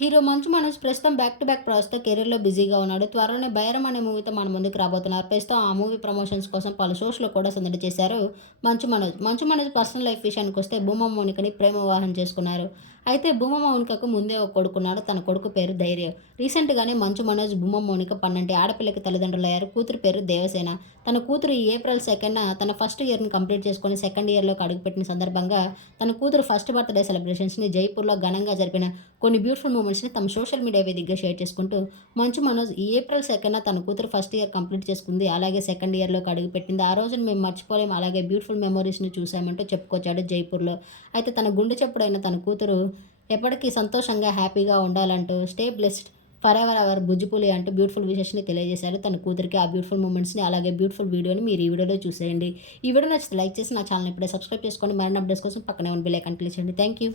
Hero 'Manchu Manoj' ప్రస్తుతం back to back ప్రాజెక్ట్స్‌తో కెరీర్‌లో బిజీగా ఉన్నాడు. త్వరలోనే 'బైరం' అనే మూవీతో మన ముందుకు రాబోతున్నారు. ప్రస్తుతం ఆ మూవీ ప్రమోషన్స్ కోసం పలు షోస్‌లో కూడా సందడి చేశారు 'మంచు మనోజ్'. 'మంచు మనోజ్' పర్సనల్ లైఫ్ విషయానికొస్తే భూమా మౌనికని ప్రేమ వివాహం చేసుకున్నారు. అయితే భూమా మౌనికకు ముందే ఒక కొడుకున్నాడు. తన కొడుకు పేరు ధైర్యం. రీసెంట్‌గానే 'మంచు మనోజ్', భూమా మౌనిక పన్నంటి ఆడపిల్లకి తల్లిదండ్రులయ్యారు. కూతురు పేరు దేవసేన. తన కూతురు ఈ ఏప్రిల్ 2న తన ఫస్ట్ ఇయర్‌ని కంప్లీట్ చేసుకొని సెకండ్ ఇయర్‌లోకి అడుగుపెట్టిన సందర్భంగా తన కూతురు ఫస్ట్ బర్త్‌డే సెలబ్రేషన్స్‌ని జైపూర్‌లో ఘనంగా జరిపిన కొన్ని బ్యూటిఫుల్ మూమెంట్స్‌ని తమ సోషల్ మీడియా వేదికగా షేర్ చేసుకుంటూ, మంచు మనోజ్ ఈ ఏప్రిల్ 2న తన కూతురు ఫస్ట్ ఇయర్ కంప్లీట్ చేసుకుంది. అలాగే సెకండ్ ఇయర్‌లోకి అడుగుపెట్టింది. ఆ రోజున మేము మర్చిపోలేం. అలాగే బ్యూటిఫుల్ మెమోరీస్‌ని చూసామంటూ చెప్పుకొచ్చాడు జైపూర్‌లో. అయితే తన గుండె చప్పుడైన తన కూతురు ఎప్పటికీ సంతోషంగా, హ్యాపీగా ఉండాలంటూ స్టే బ్లెస్డ్ ఫరెవర్ అవర్ బుజ్జిపులి అంటూ బ్యూటిఫుల్ విషెస్‌ని తెలియజేశారు తన కూతురికి. ఆ బ్యూటిఫుల్ మూమెంట్స్‌ని అలాగే బ్యూటిఫుల్ వీడియోని మీరు ఈ వీడియోలో చూసేయండి. ఈ వీడియో నచ్చితే లైక్ చేసి నా ఛానెల్‌ని ఇప్పుడే సబ్స్క్రైబ్ చేసుకోండి. మరిన్ని అప్డేట్స్ కోసం పక్కనే ఉన్న బెల్ ఐకాన్ క్లిక్ చేయండి. Thank you.